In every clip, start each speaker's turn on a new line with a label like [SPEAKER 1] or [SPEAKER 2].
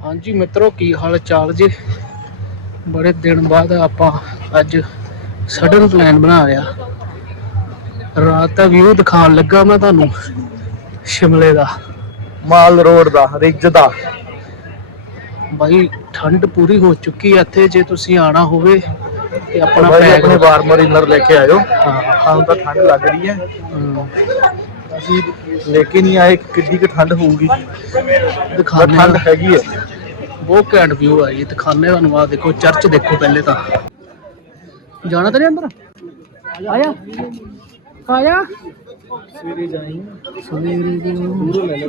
[SPEAKER 1] ਹਾਂਜੀ ਮਿੱਤਰੋ ਕੀ ਹਾਲ ਚਾਲ ਜੀ? ਬੜੇ ਦਿਨ ਬਾਅਦ ਆਪਾਂ ਅੱਜ ਸਡਨ ਪਲਾਨ ਬਣਾ ਲਿਆ। ਰਾਤ ਦਾ ਵਿਊ ਦਿਖਾਉਣ ਲੱਗਾ ਮੈਂ ਤੁਹਾਨੂੰ ਸ਼ਿਮਲੇ ਦਾ।
[SPEAKER 2] ਮਾਲ ਰੋਡ ਦਾ ਰਿਜ ਦਾ।
[SPEAKER 1] ਬਾਈ ਠੰਡ ਪੂਰੀ ਹੋ ਚੁੱਕੀ ਹੈ ਇੱਥੇ ਜੇ ਤੁਸੀਂ ਆਣਾ ਹੋਵੇ ਤੇ ਆਪਣਾ
[SPEAKER 2] ਭਾਈ ਆਪਣੇ ਵਾਰਮਰ ਇਨਰ ਲੈ ਕੇ ਆਇਓ।
[SPEAKER 1] ਹਾਂ।
[SPEAKER 2] ਸਾਨੂੰ ਤਾਂ ਠੰਡ ਲੱਗ ਰਹੀ ਹੈ। ਅਸੀਂ ਲੈ ਕੇ ਨਹੀਂ ਆਏ ਕਿ ਕਿੱਡੀ ਕੁ ਠੰਡ ਹੋਊਗੀ।
[SPEAKER 1] ਦਿਖਾਉਂਦੇ
[SPEAKER 2] ਪਰ ਠੰਡ
[SPEAKER 1] ਹਾਂ।
[SPEAKER 2] ਹੈਗੀ ਹੈ
[SPEAKER 1] ਬਹੁਤ ਘੈਂਟ ਵਿਊ ਆ ਜੀ। ਦਿਖਾਣੇ ਤੁਹਾਨੂੰ। ਆ ਦੇਖੋ ਚਰਚ ਦੇਖੋ ਪਹਿਲੇ ਤਾਂ। ਜਾਣਾ ਤਾਂ ਨਹੀਂ ਅੰਦਰ? ਆਇਆ। ਆਇਆ।
[SPEAKER 2] ਸਵੇਰੇ ਜਾਈ।
[SPEAKER 1] ਸਵੇਰੇ ਦੀ
[SPEAKER 2] ਪੂਰਾ ਲੈ ਲੈ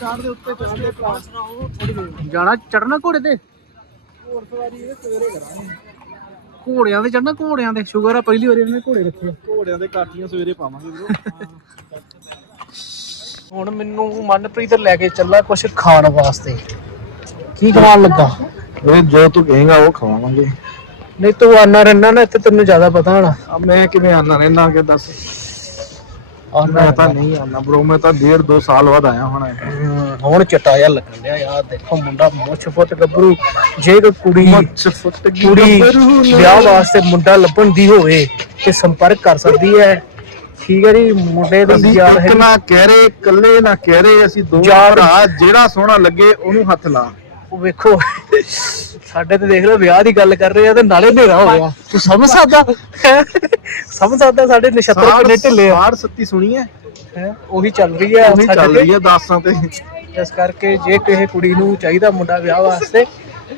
[SPEAKER 2] ਚਾਰ ਦੇ ਉੱਤੇ ਚੱਲਦੇ ਕਲਾਸ ਨਾ ਉਹ ਥੋੜੀ ਜਿਹੀ
[SPEAKER 1] ਜਾਣਾ ਚੜਨਾ ਘੋੜੇ ਤੇ?
[SPEAKER 2] ਹੋਰ ਸਵਾਰੀ ਇਹ ਸਵੇਰੇ ਕਰਾਂਗੇ।
[SPEAKER 1] ਘੋੜਿਆਂ ਤੇ ਚੜਨਾ ਘੋੜਿਆਂ ਤੇ। ਸ਼ੂਗਰ ਆ ਪਹਿਲੀ ਵਾਰੀ ਇਹਨੇ ਘੋੜੇ ਰੱਖੇ।
[SPEAKER 2] ਘੋੜਿਆਂ ਦੇ ਕਾਠੀਆਂ ਸਵੇਰੇ ਪਾਵਾਂਗੇ ਵੀਰੋ।
[SPEAKER 1] ਹੁਣ ਮੈਨੂੰ ਮਨਪ੍ਰੀਤ ਲੈ ਕੇ ਚੱਲਾ ਕੁਝ ਖਾਣ ਵਾਸਤੇ। ਕੀ ਖਵਾਉਣ ਲੱਗਾ?
[SPEAKER 2] ਉਹ ਜੋ ਤੂੰ ਕਹੇਗਾ ਉਹ ਖਵਾਵਾਂਗੇ।
[SPEAKER 1] ਨਹੀਂ ਤੂੰ ਆਨਾ ਰਹਿਣਾ ਨਾ ਇੱਥੇ ਤੈਨੂੰ ਜ਼ਿਆਦਾ ਪਤਾ ਹੋਣਾ।
[SPEAKER 2] ਮੈਂ ਕਿਵੇਂ ਆਣਾ ਰਹਿਣਾ ਕਿ ਦੱਸ। ਮੈਂ ਤਾਂ ਨਹੀਂ ਆਣਾ ਬ్రో ਮੈਂ ਤਾਂ ਡੇਢ ਦੋ ਸਾਲ ਬਾਅਦ ਆਇਆ ਹੁਣ।
[SPEAKER 1] ਹੁਣ ਚਟਾ ਜਿਹਾ ਲੱਗਣ ਡਿਆ ਯਾਰ ਦੇਖੋ ਮੁੰਡਾ ਮੁੱਛ ਫੁੱਟ ਗੱਭਰੂ। ਜੇ ਕੋਈ ਕੁੜੀ
[SPEAKER 2] ਮੁੱਛ ਫੁੱਟ
[SPEAKER 1] ਕੁੜੀ। ਵਿਆਹ ਵਾਸਤੇ ਮੁੰਡਾ ਲੱਭਣ ਦੀ ਹੋਵੇ ਤੇ ਸੰਪਰਕ ਕਰ ਸਕਦੀ ਹੈ। ਠੀਕ ਹੈ ਜੀ ਮੁੰਡੇ ਦੀ ਯਾਰ ਹੈ
[SPEAKER 2] ਨਾ ਕਹਿ ਰਹੇ ਇਕੱਲੇ ਨਾ ਕਹਿ ਰਹੇ ਅਸੀਂ ਦੋ ਭਰਾ ਜਿਹੜਾ ਸੋਹਣਾ ਲੱਗੇ ਉਹਨੂੰ ਹੱਥ ਲਾ।
[SPEAKER 1] ਉਹ ਵੇਖੋ ਸਾਡੇ ਤੇ ਦੇਖ ਲਓ ਵਿਆਹ ਦੀ ਗੱਲ ਕਰ ਰਹੇ ਆ ਤੇ ਨਾਲੇ ਹਨੇਰਾ ਹੋ ਗਿਆ। ਤੂੰ ਸਮਝ ਸਕਦਾ? ਹੈਂ? ਸਮਝ ਸਕਦਾ ਸਾਡੇ ਨਛੱਤਰ ਕਿੰਨੇ ਢਿੱਲੇ ਆ?
[SPEAKER 2] ਸਾਰ ਸੱਤੀ ਸੁਣੀ ਹੈ?
[SPEAKER 1] ਹੈਂ? ਉਹੀ ਚੱਲ ਰਹੀ ਹੈ
[SPEAKER 2] ਉਹੀ ਚੱਲ। ਰਹੀ ਹੈ ਦਾਸਾਂ ਤੇ।
[SPEAKER 1] ਇਸ ਕਰਕੇ ਜੇ ਕਿਸੇ ਕੁੜੀ ਨੂੰ ਚਾਹੀਦਾ ਮੁੰਡਾ ਵਿਆਹ ਵਾਸਤੇ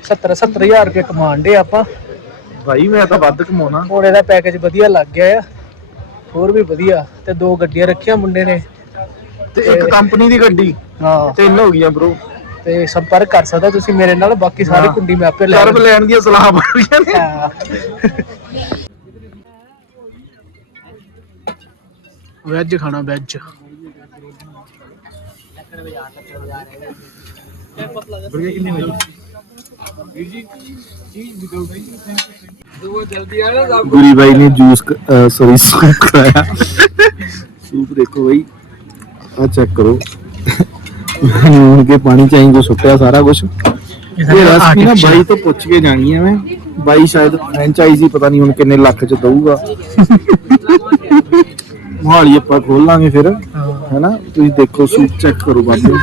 [SPEAKER 1] 70 70000 ਰੁਪਏ ਕਮਾਉਂਦੇ ਆਪਾਂ।
[SPEAKER 2] ਭਾਈ ਮੈਂ ਤਾਂ ਵੱਧ ਕਮਾਉਣਾ।
[SPEAKER 1] ਘੋੜੇ ਦਾ ਪੈਕੇਜ ਵਧੀਆ ਲੱਗ ਗਿਆ ਆ। ਹੋਰ ਵੀ ਵਧੀਆ ਤੇ ਦੋ ਗੱਡੀਆਂ ਰੱਖੀਆਂ ਮੁੰਡੇ ਨੇ।
[SPEAKER 2] ਤੇ ਇੱਕ ਕੰਪਨੀ ਦੀ ਗੱਡੀ।
[SPEAKER 1] ਹਾਂ।
[SPEAKER 2] ਤਿੰਨ ਹੋ ਗਈਆਂ ਬ్రో
[SPEAKER 1] ਤੇ ਸੰਪਰਕ ਕਰ ਸਕਦਾ ਤੁਸੀਂ ਮੇਰੇ ਨਾਲ ਬਾਕੀ ਸਾਰੀ
[SPEAKER 2] ਹਾਂ।
[SPEAKER 1] ਕੁੰਡੀ ਮੈਂ ਆਪੇ ਲੈ
[SPEAKER 2] ਕਰਬ ਲੈਣ ਦੀਆਂ ਸਲਾਹ ਰਹੀਆਂ ਨੇ।
[SPEAKER 1] ਹਾਂ। ਵੈਜ ਖਾਣਾ ਵੈਜ
[SPEAKER 2] ਬਰਗੇ ਕਿੰਨੇ ਹੋਈ? ਗੁਰੀ ਬਾਈ ਨੇ ਜੂਸ ਸੌਰੀ ਸੂਪ ਕਰਾਇਆ ਸੂਪ ਦੇਖੋ ਬਾਈ। ਆ ਚੈੱਕ ਕਰੋ। ਹੁਣ ਕੇ ਪਾਣੀ ਚਾਹੀਂ ਜੋ ਸੁੱਟਿਆ ਸਾਰਾ ਕੁਝ ਇਹ ਰੈਸਪੀ ਨਾ ਬਾਈ ਤੋਂ ਪੁੱਛ ਕੇ ਜਾਣੀ ਹੈ ਮੈਂ ਬਾਈ ਸ਼ਾਇਦ ਫਰੈਂਚਾਈਜ਼ੀ ਪਤਾ ਨਹੀਂ ਹੁਣ ਕਿੰਨੇ ਲੱਖ ਚ ਦਊਗਾ। ਮੋਹਾਲੀ ਆਪਾਂ ਖੋਲਾਂਗੇ ਫਿਰ ਹੈਨਾ? ਤੁਸੀਂ ਦੇਖੋ ਸੂਪ ਚੈੱਕ ਕਰੋ ਬਾਬੂ।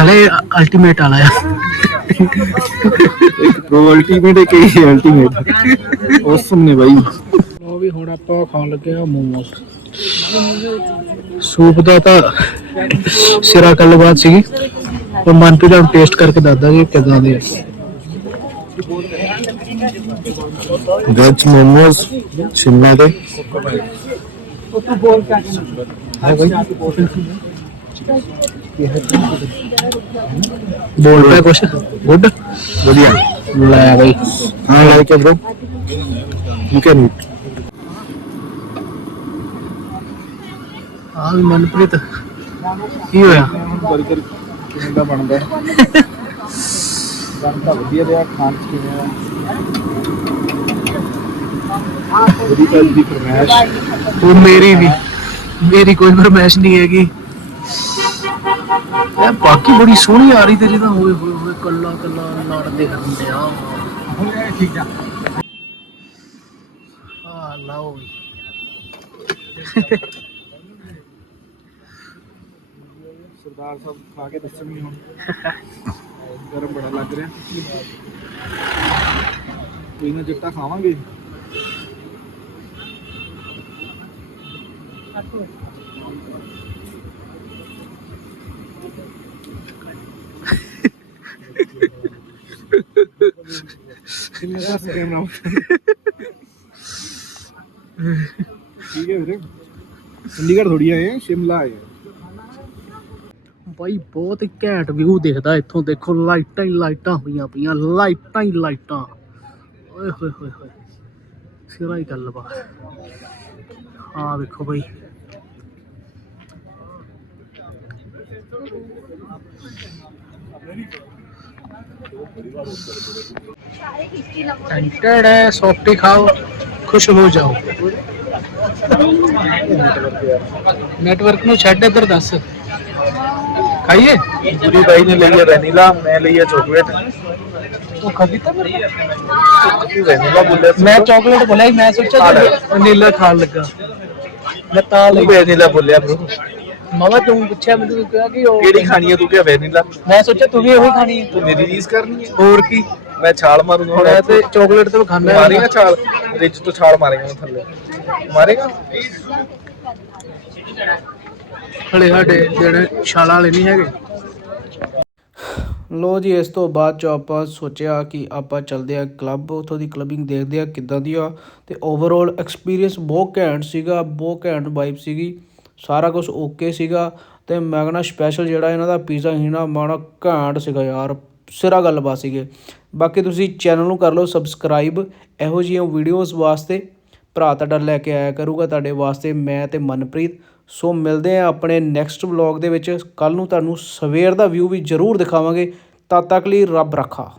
[SPEAKER 1] ਹਲੇ ਅਲਟੀਮੇਟ ਵਾਲਾ ਆ।
[SPEAKER 2] ਪ੍ਰੋ ਅਲਟੀਮੇਟ ਇੱਕ ਇਹ ਅਲਟੀਮੇਟ ਔਸਮ ਨੇ ਬਾਈ।
[SPEAKER 1] ਉਹ ਵੀ ਹੁਣ ਆਪਾਂ ਖਾਣ ਲੱਗੇ ਆ ਮੋਮੋਸ। ਸੂਪ ਦਾ ਤਾਂ ਸਿਰਾ ਕੱਲ ਬਾਅਦ ਸੀਗੀ। ਉਹ ਮਨਪ੍ਰੀਤ ਨੂੰ ਟੇਸਟ ਕਰਕੇ ਦੱਸਦਾ ਜੀ ਕਿਦਾਂ ਦੇ ਆ।
[SPEAKER 2] ਵੈਜ ਮੋਮੋਸ ਸ਼ਿਮਲਾ ਦੇ।
[SPEAKER 1] ਬੋਲ ਪਿਆ ਕੁਛ? ਗੁੱਡ।
[SPEAKER 2] ਵਧੀਆ।
[SPEAKER 1] ਲੈ ਬਈ।
[SPEAKER 2] ਹਾਂ like it bro you can eat
[SPEAKER 1] ਵੀ ਮਨਪ੍ਰੀਤ। ਕੀ ਹੋਇਆ?
[SPEAKER 2] 버ਗਰ ਕਿਵੇਂ ਦਾ ਬਣਦਾ? ਬਣਦਾ ਵਧੀਆ ਰਿਹਾ ਖਾਣ ਚ ਕਿਵੇਂ ਆ? ਬੜੀ ਤਾਂ ਦੀ ਫਰਮਾਇਸ਼।
[SPEAKER 1] ਉਹ ਮੇਰੀ ਵੀ ਮੇਰੀ ਕੋਈ ਫਰਮਾਇਸ਼ ਨਹੀਂ ਹੈਗੀ। ਇਹ ਬਾਕੀ ਬੜੀ ਸੋਹਣੀ ਆ ਰਹੀ ਤੇ ਜਿਹਦਾ ਹੋਏ ਹੋਏ ਹੋਏ ਕੱਲਾ ਕੱਲਾ ਲੜਦੇ ਹੁੰਦੇ ਆ।
[SPEAKER 2] ਠੀਕ ਆ
[SPEAKER 1] ਆ ਲਓ ਵੀ।
[SPEAKER 2] ਸਰਦਾਰ ਸਾਹਿਬ ਖਾ ਕੇ ਦੱਸਣਗੇ ਹੁਣ। ਗਰਮ ਬੜਾ ਲੱਗ ਰਿਹਾ। ਕੋਈ ਨਾ ਚਿੱਟਾ ਖਾਵਾਂਗੇ। ਕੈਮਰਾ ਠੀਕ ਹੈ ਵੀਰੇ। ਚੰਡੀਗੜ੍ਹ ਥੋੜੀ ਆਏ ਆ, ਸ਼ਿਮਲਾ ਆਏ ਆ।
[SPEAKER 1] ਬਾਈ, ਬਹੁਤ ਹੀ ਘੈਂਟ ਵਿਊ ਦਿਖਦਾ ਇੱਥੋਂ, ਦੇਖੋ, ਲਾਈਟਾਂ ਹੀ ਲਾਈਟਾਂ ਹੋਈਆਂ ਪਈਆਂ, ਲਾਈਟਾਂ ਹੀ ਲਾਈਟਾਂ। ਓਏ, ਹੋਏ ਹੋਏ ਹੋਏ। ਸਿਰਾ ਹੀ ਗੱਲ ਬਾ ਆ ਵੇਖੋ ਬਾਈ। ਟੈਂਟਡ ਹੈ ਸੌਫਟੀ ਖਾਓ, ਖੁਸ਼ ਹੋ ਜਾਓ। ਨੈਟਵਰਕ ਨੂੰ ਛੱਡ ਇੱਧਰ ਦੱਸ।
[SPEAKER 2] ਬਾਈ ਨੇ ਲਈ ਹੈ ਵੈਨੀਲਾ ਮੈਂ ਲਈ ਹੈ ਚਾਕਲੇਟ
[SPEAKER 1] ਉਹ ਖਾਦੀ ਤਾਂ ਮੇਰੇ
[SPEAKER 2] ਤੂੰ ਵੈਨੀਲਾ ਬੋਲਿਆ
[SPEAKER 1] ਮੈਂ ਚਾਕਲੇਟ ਬੋਲਿਆ ਸੀ, ਮੈਂ ਸੋਚਿਆ ਵਨੀਲਾ ਖਾਣ ਲੱਗਾ। ਮੈਂ ਤਾਂ ਲਈ।
[SPEAKER 2] ਵੈਨੀਲਾ ਬੋਲਿਆ ਬ్రో
[SPEAKER 1] ਮਵਾ ਤੂੰ ਪੁੱਛਿਆ ਮੈਨੂੰ ਤੂੰ ਕਿਹਾ ਕਿ ਉਹ
[SPEAKER 2] ਕਿਹੜੀ ਖਾਣੀ ਹੈ ਤੂੰ ਕਿਹਾ ਵੈਨੀਲਾ।
[SPEAKER 1] ਮੈਂ ਸੋਚਿਆ ਤੂੰ ਵੀ ਉਹੀ ਖਾਣੀ ਹੈ।
[SPEAKER 2] ਤੂੰ ਮੇਰੀ ਰੀਸ ਕਰਨੀ ਹੈ।
[SPEAKER 1] ਹੋਰ ਕੀ?
[SPEAKER 2] ਮੈਂ ਛਾਲ ਮਾਰੂੰਗਾ ਹੁਣ
[SPEAKER 1] ਤੇ ਚਾਕਲੇਟ ਤੇ ਖਾਣਾ
[SPEAKER 2] ਮਾਰੇਗਾ ਛਾਲ? ਰਿਚ ਤੋਂ ਛਾਲ ਮਾਰੇਗਾ ਮੈਂ ਥੱਲੇ। ਮਾਰੇਗਾ?
[SPEAKER 1] ਹਲੇ ਸਾਡੇ ਜਿਹੜੇ ਛਾਲਾ ਵਾਲੇ ਨਹੀਂ ਹੈਗੇ। ਲੋ ਜੀ, ਇਸ ਤੋਂ ਬਾਅਦ ਚ ਆਪਾਂ ਸੋਚਿਆ ਕਿ ਆਪਾਂ ਚੱਲਦੇ ਆ ਕਲੱਬ ਉਥੋਂ ਦੀ ਕਲੱਬਿੰਗ ਦੇਖਦੇ ਆ ਕਿੱਦਾਂ ਦੀ ਆ। ਤੇ ਓਵਰਆਲ ਐਕਸਪੀਰੀਅੰਸ ਬਹੁਤ ਘੈਂਟ ਸੀਗਾ, ਬਹੁਤ ਘੈਂਟ ਵਾਈਬ ਸੀਗੀ। ਸਾਰਾ ਕੁਝ ਓਕੇ ਸੀਗਾ। ਤੇ ਮੈਂ ਕਹਿੰਦਾ ਸਪੈਸ਼ਲ ਜਿਹੜਾ ਇਹਨਾਂ ਦਾ ਪੀਜ਼ਾ ਹੀ ਨਾ ਮਾਣਾ ਘੈਂਟ ਸੀਗਾ ਯਾਰ, ਸਿਰਾ ਗੱਲਬਾਤ ਸੀਗੇ। ਬਾਕੀ ਤੁਸੀਂ ਚੈਨਲ ਨੂੰ ਕਰ ਲਓ ਸਬਸਕ੍ਰਾਈਬ ਇਹੋ ਜਿਹੀਆਂ ਵੀਡੀਓਜ਼ ਵਾਸਤੇ। ਭਰਾ ਤੁਹਾਡਾ ਲੈ ਕੇ ਆਇਆ ਕਰੂਗਾ ਤੁਹਾਡੇ ਵਾਸਤੇ, ਮੈਂ ਅਤੇ ਮਨਪ੍ਰੀਤ। ਸੋ ਮਿਲਦੇ ਆ ਆਪਣੇ ਨੈਕਸਟ ਵਲੌਗ ਦੇ ਵਿੱਚ। ਕੱਲ੍ਹ ਨੂੰ ਤੁਹਾਨੂੰ ਸਵੇਰ ਦਾ ਵਿਊ ਵੀ ਜ਼ਰੂਰ ਦਿਖਾਵਾਂਗੇ। ਤਦ ਤੱਕ ਲਈ ਰੱਬ ਰੱਖਾ।